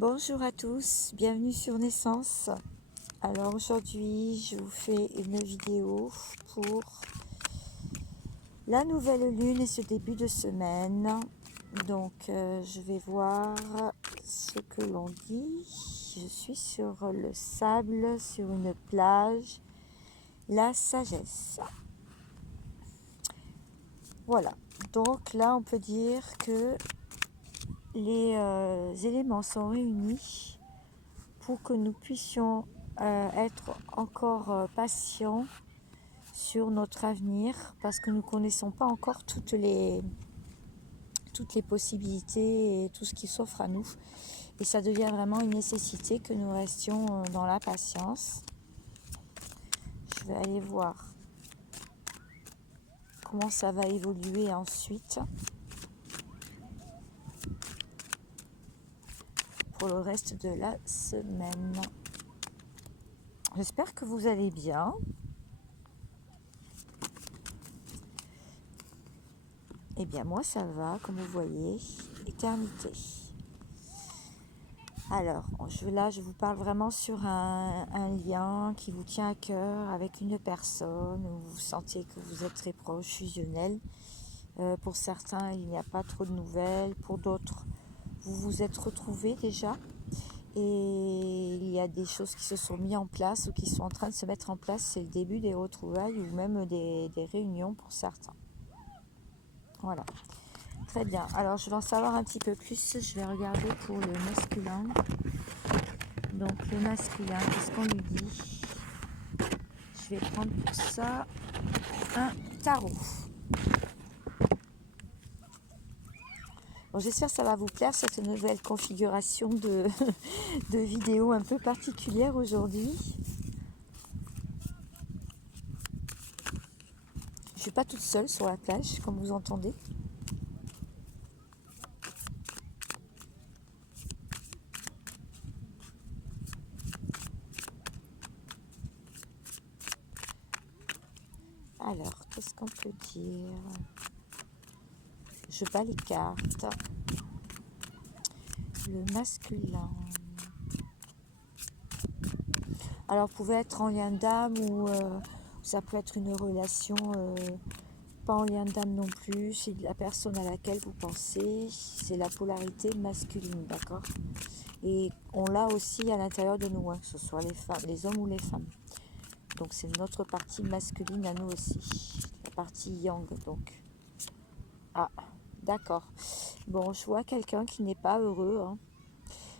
Bonjour à tous, bienvenue sur Naissance. Alors aujourd'hui je vous fais une vidéo pour la nouvelle lune et ce début de semaine. Donc je vais voir ce que l'on dit. Je suis sur le sable, sur une plage, la sagesse. Voilà, donc là on peut dire que les éléments sont réunis pour que nous puissions être encore patients sur notre avenir, parce que nous ne connaissons pas encore toutes les possibilités et tout ce qui s'offre à nous. Et ça devient vraiment une nécessité que nous restions dans la patience. Je vais aller voir comment ça va évoluer ensuite pour le reste de la semaine. J'espère que vous allez bien. Eh bien moi ça va, comme vous voyez, éternité. Alors là je vous parle vraiment sur un lien qui vous tient à cœur avec une personne, où vous sentez que vous êtes très proche, fusionnel. Pour certains il n'y a pas trop de nouvelles, pour d'autres vous vous êtes retrouvés déjà et il y a des choses qui se sont mises en place ou qui sont en train de se mettre en place. C'est le début des retrouvailles ou même des réunions pour certains. Voilà. Très bien, alors je vais en savoir un petit peu plus, je vais regarder pour le masculin. Donc le masculin, qu'est-ce qu'on lui dit? Je vais prendre pour ça un tarot. Bon, j'espère que ça va vous plaire, cette nouvelle configuration de vidéo un peu particulière aujourd'hui. Je ne suis pas toute seule sur la plage, comme vous entendez. Alors, qu'est-ce qu'on peut dire? Je bats les cartes. Le masculin. Alors, vous pouvez être en lien d'âme ou ça peut être une relation pas en lien d'âme non plus. C'est la personne à laquelle vous pensez. C'est la polarité masculine, d'accord? Et on l'a aussi à l'intérieur de nous, hein, que ce soit les femmes, les hommes ou les femmes. Donc c'est notre partie masculine à nous aussi, la partie yang. Donc ah, d'accord. Bon, je vois quelqu'un qui n'est pas heureux, hein.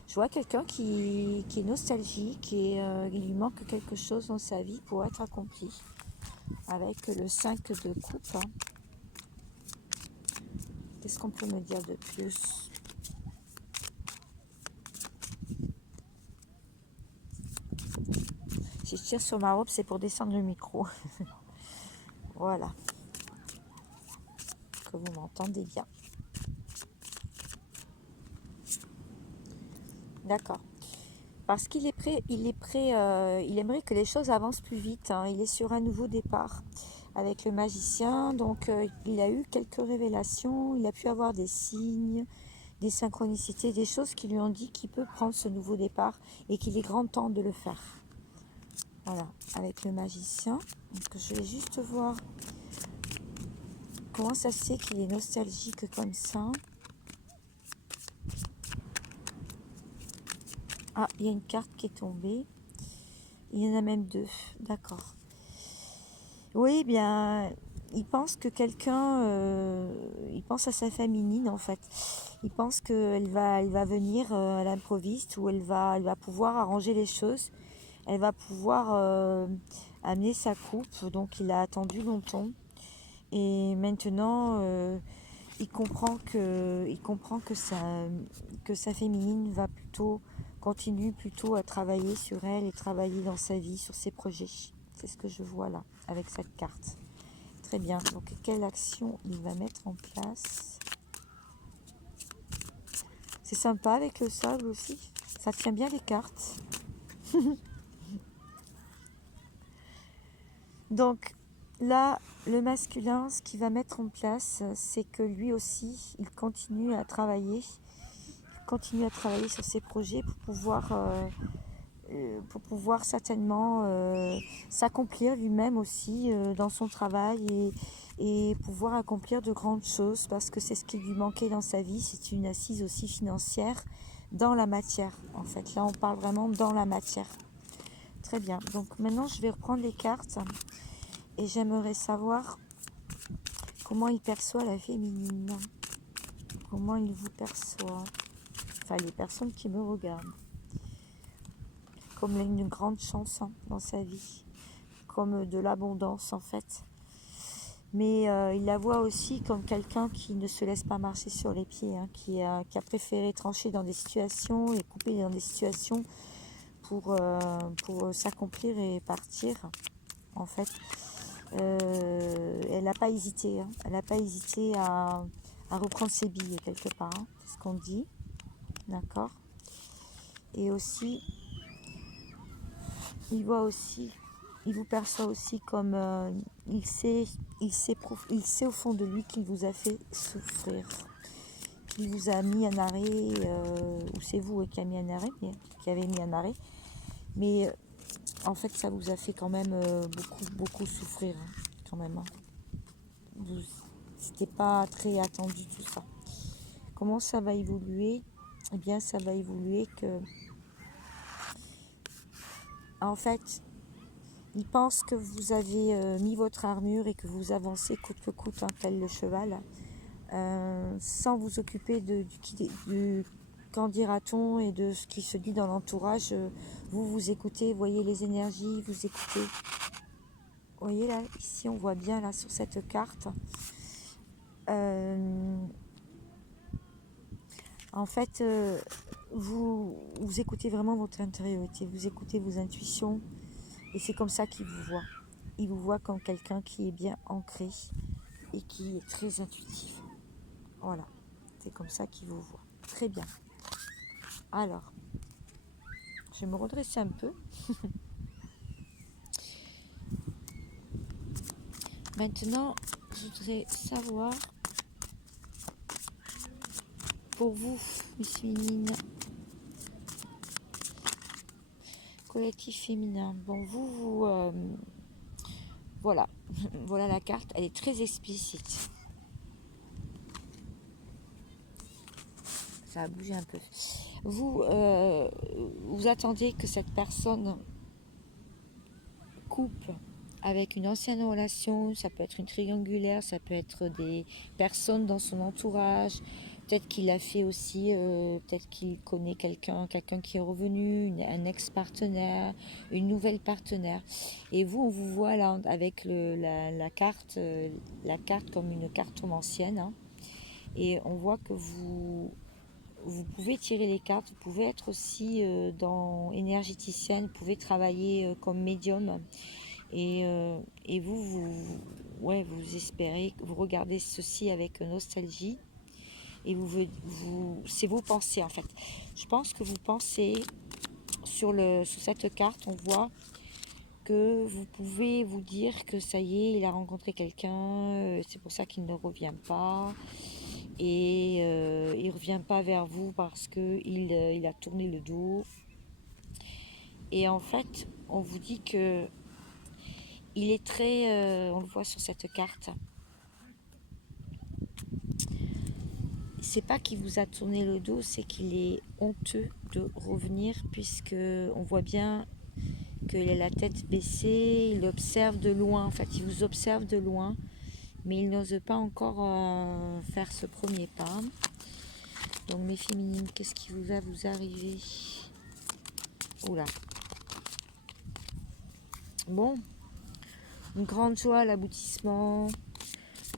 Je vois quelqu'un qui est nostalgique et il lui manque quelque chose dans sa vie pour être accompli. Avec le 5 de coupe. Hein. Qu'est-ce qu'on peut me dire de plus? Si je tire sur ma robe, c'est pour descendre le micro. Voilà. Que vous m'entendez bien. D'accord. Parce qu'il est prêt, il aimerait que les choses avancent plus vite. Hein. Il est sur un nouveau départ avec le magicien. Donc il a eu quelques révélations, il a pu avoir des signes, des synchronicités, des choses qui lui ont dit qu'il peut prendre ce nouveau départ et qu'il est grand temps de le faire. Voilà, avec le magicien. Donc je vais juste voir comment ça se fait qu'il est nostalgique comme ça. Ah, il y a une carte qui est tombée. Il y en a même deux, d'accord. Oui, bien, il pense que quelqu'un, il pense à sa féminine en fait. Il pense qu'elle va, elle va venir à l'improviste où elle va pouvoir arranger les choses. Elle va pouvoir amener sa coupe. Donc il a attendu longtemps et maintenant il comprend que sa féminine va plutôt continue plutôt à travailler sur elle et travailler dans sa vie, sur ses projets. C'est ce que je vois là avec cette carte. Très bien. Donc quelle action il va mettre en place? C'est sympa avec le sable aussi. Ça tient bien les cartes. Donc là, le masculin, ce qu'il va mettre en place, c'est que lui aussi, il continue à travailler. Il continuer à travailler sur ses projets pour pouvoir certainement s'accomplir lui-même aussi dans son travail et pouvoir accomplir de grandes choses parce que c'est ce qui lui manquait dans sa vie, c'est une assise aussi financière dans la matière en fait. Là on parle vraiment dans la matière. Très bien, donc maintenant je vais reprendre les cartes et j'aimerais savoir comment il perçoit la féminine, comment il vous perçoit, enfin les personnes qui me regardent, comme une grande chance dans sa vie, comme de l'abondance en fait. Mais il la voit aussi comme quelqu'un qui ne se laisse pas marcher sur les pieds, qui a préféré trancher dans des situations et couper dans des situations pour s'accomplir et partir. En fait, elle n'a pas hésité, elle n'a pas hésité à reprendre ses billes quelque part, c'est ce qu'on dit, d'accord. Et aussi, il voit aussi, il vous perçoit aussi comme il sait au fond de lui qu'il vous a fait souffrir, qu'il vous a mis en arrêt, ou c'est vous qui avez mis en arrêt, qui avez mis en arrêt, mais en fait ça vous a fait quand même beaucoup souffrir, quand même. C'était pas très attendu tout ça. Comment ça va évoluer? Eh bien ça va évoluer que, en fait, il pense que vous avez mis votre armure et que vous avancez coûte que coûte, tel le cheval, sans vous occuper du qu'en dira-t-on et de ce qui se dit dans l'entourage. Vous écoutez, voyez les énergies, vous écoutez. Vous voyez là, ici on voit bien là sur cette carte. En fait, vous écoutez vraiment votre intériorité, vous écoutez vos intuitions et c'est comme ça qu'il vous voit. Il vous voit comme quelqu'un qui est bien ancré et qui est très intuitif. Voilà, c'est comme ça qu'il vous voit. Très bien. Alors, je vais me redresser un peu. Maintenant, je voudrais savoir, pour vous, Miss Féminine, collectif féminin, bon, voilà, voilà la carte, elle est très explicite. Ça a bougé un peu. Vous attendez que cette personne coupe avec une ancienne relation, ça peut être une triangulaire, ça peut être des personnes dans son entourage, peut-être qu'il a fait aussi, peut-être qu'il connaît quelqu'un qui est revenu, un ex-partenaire, une nouvelle partenaire. Et vous, on vous voit là avec la carte comme une carte romancienne, et on voit que vous pouvez tirer les cartes, vous pouvez être aussi dans énergéticienne, vous pouvez travailler comme médium et vous espérez, vous regardez ceci avec nostalgie et c'est vos pensées en fait. Je pense que vous pensez sur cette carte, on voit que vous pouvez vous dire que ça y est, il a rencontré quelqu'un, c'est pour ça qu'il ne revient pas. Et il ne revient pas vers vous parce qu'il a tourné le dos. Et en fait, on vous dit que il est très, on le voit sur cette carte, c'est pas qu'il vous a tourné le dos, c'est qu'il est honteux de revenir puisque on voit bien qu'il a la tête baissée, il observe de loin, en fait il vous observe de loin, mais il n'ose pas encore faire ce premier pas. Donc mes féminines, qu'est-ce qui va vous arriver? Oula. Bon, une grande joie, l'aboutissement,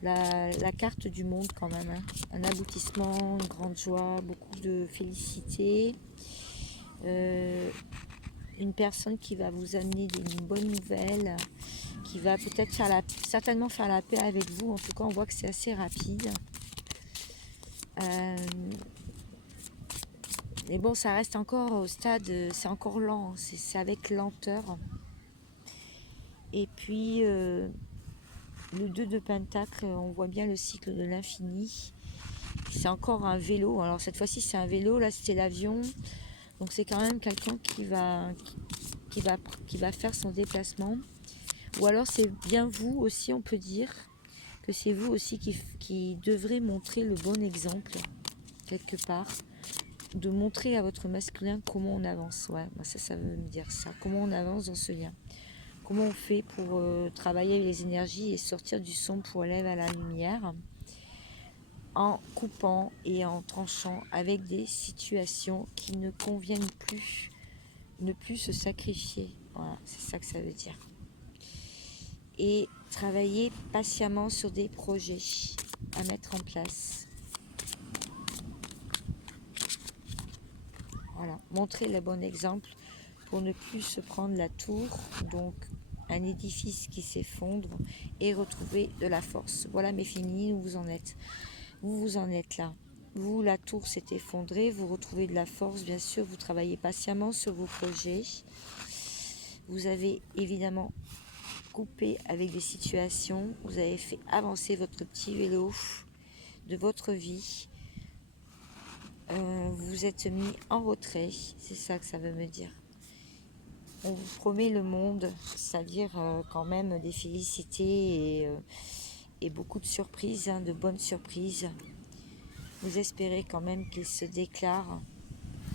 la carte du monde quand même, un aboutissement, une grande joie, beaucoup de félicité, une personne qui va vous amener une bonne nouvelle, qui va peut-être certainement faire la paix avec vous. En tout cas, on voit que c'est assez rapide. Mais bon, ça reste encore au stade, c'est encore lent, c'est avec lenteur. Et puis, le 2 de Pentacle, on voit bien le cycle de l'infini. c'est encore un vélo. Alors cette fois-ci c'est un vélo, là c'était l'avion. Donc c'est quand même quelqu'un qui va faire son déplacement. Ou alors c'est bien vous aussi, on peut dire que c'est vous aussi qui devrez montrer le bon exemple, quelque part. De montrer à votre masculin comment on avance. Ouais, ça veut me dire ça. Comment on avance dans ce lien. Comment on fait pour travailler avec les énergies et sortir du sombre pour aller à la lumière, en coupant et en tranchant avec des situations qui ne conviennent plus, ne plus se sacrifier. Voilà, c'est ça que ça veut dire. Et travailler patiemment sur des projets à mettre en place. Voilà, montrer le bon exemple pour ne plus se prendre la tour, donc un édifice qui s'effondre, et retrouver de la force. Voilà mes féminines, où vous en êtes. Vous en êtes là. Vous, la tour s'est effondrée, vous retrouvez de la force, bien sûr, vous travaillez patiemment sur vos projets. Vous avez évidemment coupé avec des situations, vous avez fait avancer votre petit vélo de votre vie. Vous vous êtes mis en retrait, c'est ça que ça veut me dire. On vous promet le monde, c'est-à-dire quand même des félicités et beaucoup de surprises, hein, de bonnes surprises. Vous espérez quand même qu'il se déclare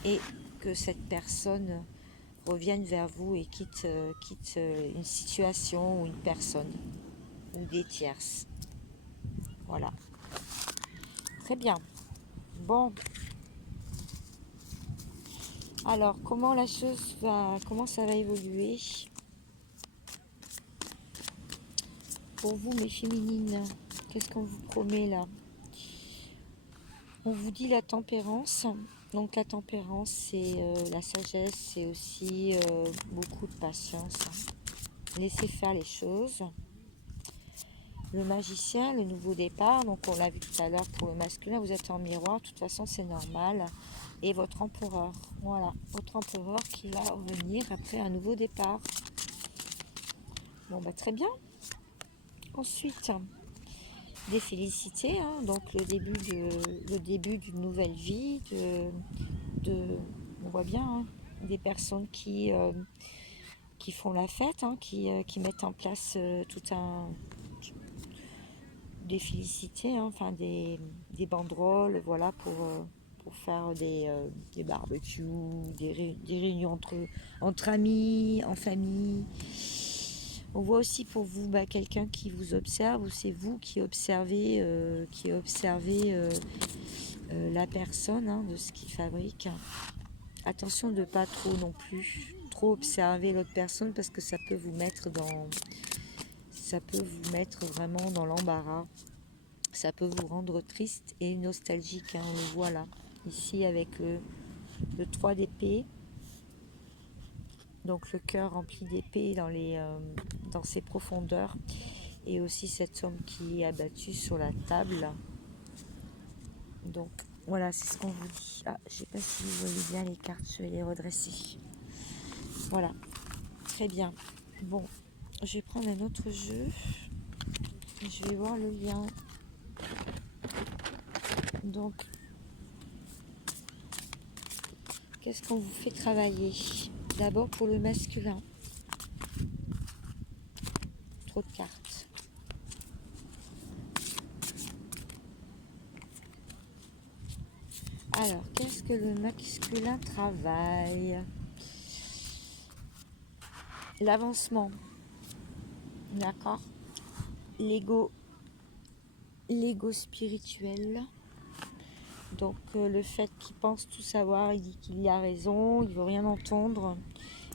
et que cette personne revienne vers vous et quitte une situation ou une personne ou des tierces. Voilà. Très bien. Bon. Alors, comment ça va évoluer pour vous, mes féminines? Qu'est-ce qu'on vous promet là? On vous dit la tempérance. Donc la tempérance, c'est la sagesse, c'est aussi beaucoup de patience. Laissez faire les choses. Le magicien, le nouveau départ, donc on l'a vu tout à l'heure pour le masculin, vous êtes en miroir, de toute façon c'est normal. Et votre empereur, voilà, votre empereur qui va revenir après un nouveau départ. Bon bah très bien. Ensuite, des félicités, hein, donc le début d'une nouvelle vie, on voit bien, hein, des personnes qui font la fête, hein, qui mettent en place des félicités, hein, enfin des banderoles, voilà, pour faire des barbecues, des réunions entre amis, en famille. On voit aussi pour vous quelqu'un qui vous observe, ou c'est vous qui observez, la personne, hein, de ce qu'il fabrique. Attention de ne pas trop non plus trop observer l'autre personne, parce que ça peut vous mettre vraiment dans l'embarras. Ça peut vous rendre triste et nostalgique, hein, on le voit là, ici avec le 3 d'épée. Donc le cœur rempli d'épée dans ses profondeurs. Et aussi cet homme qui est abattu sur la table. Donc voilà, c'est ce qu'on vous dit. Ah, je ne sais pas si vous voyez bien les cartes, je vais les redresser. Voilà, très bien. Bon, je vais prendre un autre jeu. Je vais voir le lien. Donc, qu'est-ce qu'on vous fait travailler? D'abord pour le masculin. Trop de cartes. Alors, qu'est-ce que le masculin travaille? L'avancement. D'accord. L'ego spirituel. Donc le fait qu'il pense tout savoir, il dit qu'il y a raison, il veut rien entendre.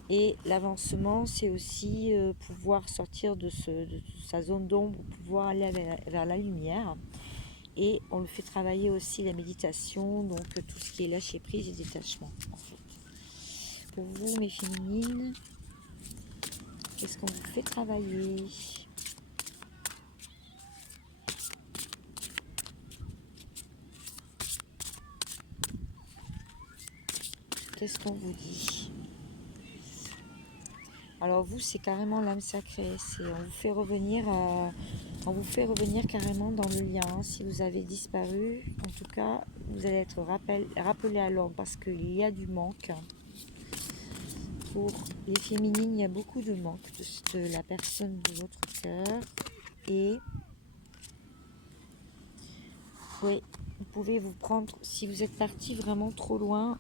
Et l'avancement, c'est aussi pouvoir sortir de sa zone d'ombre, pouvoir aller vers la lumière. Et on le fait travailler aussi la méditation, donc tout ce qui est lâcher prise et détachement, en fait. Pour vous, mes féminines, qu'est-ce qu'on vous fait travailler? Qu'est-ce qu'on vous dit? Alors vous, c'est carrément l'âme sacrée. On vous fait revenir On vous fait revenir carrément dans le lien. Si vous avez disparu, en tout cas, vous allez être rappelé à l'ordre parce qu'il y a du manque. Pour les féminines, il y a beaucoup de manque de la personne de votre cœur. Et oui, vous pouvez vous prendre, si vous êtes parti vraiment trop loin,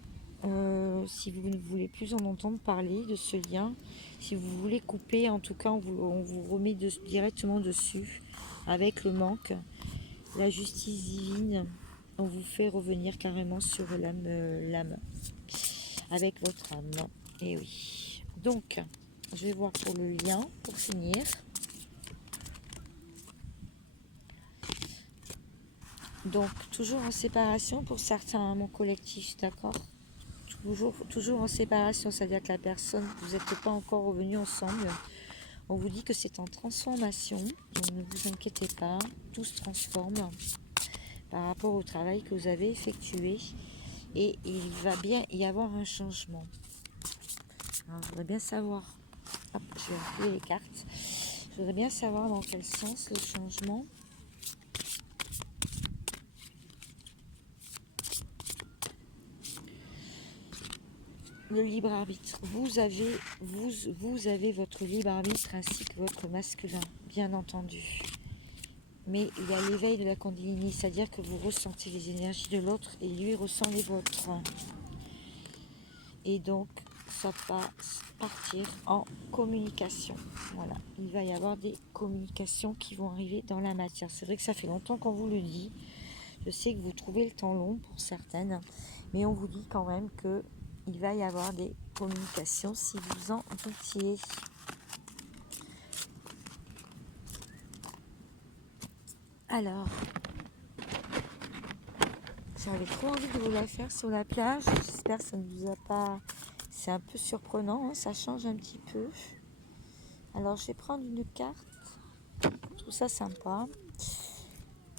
si vous ne voulez plus en entendre parler de ce lien, si vous voulez couper, en tout cas, on vous remet directement dessus avec le manque. La justice divine, on vous fait revenir carrément sur l'âme, avec votre âme. Et oui. Donc, je vais voir pour le lien, pour finir. Donc, toujours en séparation pour certains, mon collectif, d'accord? Toujours en séparation, c'est-à-dire que la personne, vous n'êtes pas encore revenus ensemble. On vous dit que c'est en transformation, donc ne vous inquiétez pas, tout se transforme par rapport au travail que vous avez effectué et il va bien y avoir un changement. Alors, je voudrais bien savoir, hop, je vais retrouver les cartes, je voudrais bien savoir dans quel sens le changement. Le libre arbitre. Vous avez votre libre arbitre ainsi que votre masculin, bien entendu. Mais il y a l'éveil de la Kundalini, c'est-à-dire que vous ressentez les énergies de l'autre et lui ressent les vôtres. Et donc, ça va partir en communication. Voilà, il va y avoir des communications qui vont arriver dans la matière. C'est vrai que ça fait longtemps qu'on vous le dit. Je sais que vous trouvez le temps long pour certaines, mais on vous dit quand même que il va y avoir des communications si vous en doutiez. Alors, j'avais trop envie de vous la faire sur la plage. J'espère que ça ne vous a pas... C'est un peu surprenant, hein, ça change un petit peu. Alors, je vais prendre une carte. Je trouve ça sympa.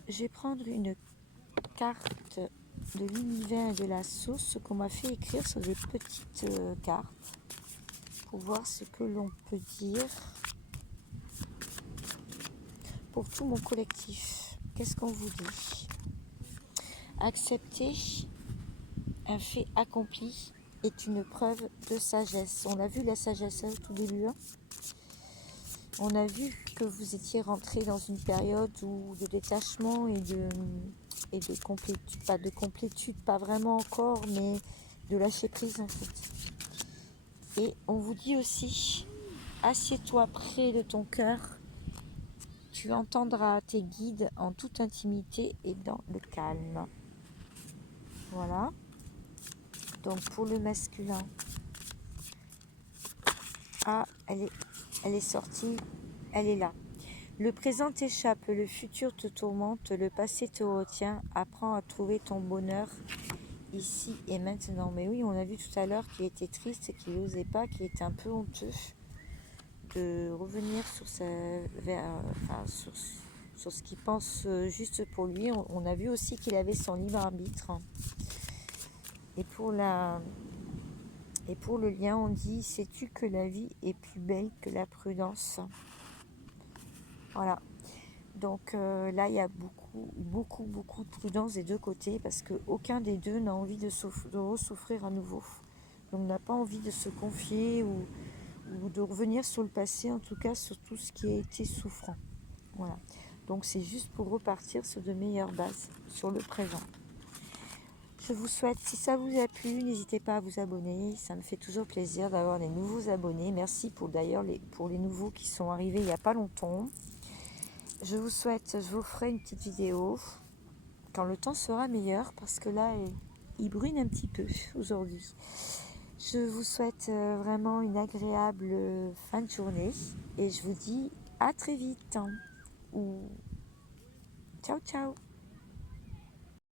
Je vais prendre une carte de l'univers et de la sauce, ce qu'on m'a fait écrire sur des petites cartes, pour voir ce que l'on peut dire pour tout mon collectif. Qu'est-ce qu'on vous dit? Accepter un fait accompli est une preuve de sagesse. On a vu la sagesse au tout début. Hein, on a vu que vous étiez rentré dans une période de détachement et de complétude. Pas de complétude, pas vraiment encore, mais de lâcher prise en fait. Et on vous dit aussi, assieds-toi près de ton cœur. Tu entendras tes guides en toute intimité et dans le calme. Voilà. Donc pour le masculin, ah, elle est sortie, elle est là. Le présent t'échappe, le futur te tourmente, le passé te retient. Apprends à trouver ton bonheur ici et maintenant. Mais oui, on a vu tout à l'heure qu'il était triste, qu'il n'osait pas, qu'il était un peu honteux de revenir sur sur ce qu'il pense juste pour lui. On a vu aussi qu'il avait son libre arbitre. Et pour le lien, on dit, sais-tu que la vie est plus belle que la prudence? Voilà. Donc là, il y a beaucoup de prudence des deux côtés parce qu'aucun des deux n'a envie de ressouffrir à nouveau. Donc n'a pas envie de se confier ou de revenir sur le passé, en tout cas sur tout ce qui a été souffrant. Voilà. Donc c'est juste pour repartir sur de meilleures bases, sur le présent. Je vous souhaite, si ça vous a plu, n'hésitez pas à vous abonner. Ça me fait toujours plaisir d'avoir des nouveaux abonnés. Merci pour les nouveaux qui sont arrivés il n'y a pas longtemps. Je vous ferai une petite vidéo quand le temps sera meilleur parce que là, il brune un petit peu aujourd'hui. Je vous souhaite vraiment une agréable fin de journée et je vous dis à très vite. Ciao, ciao.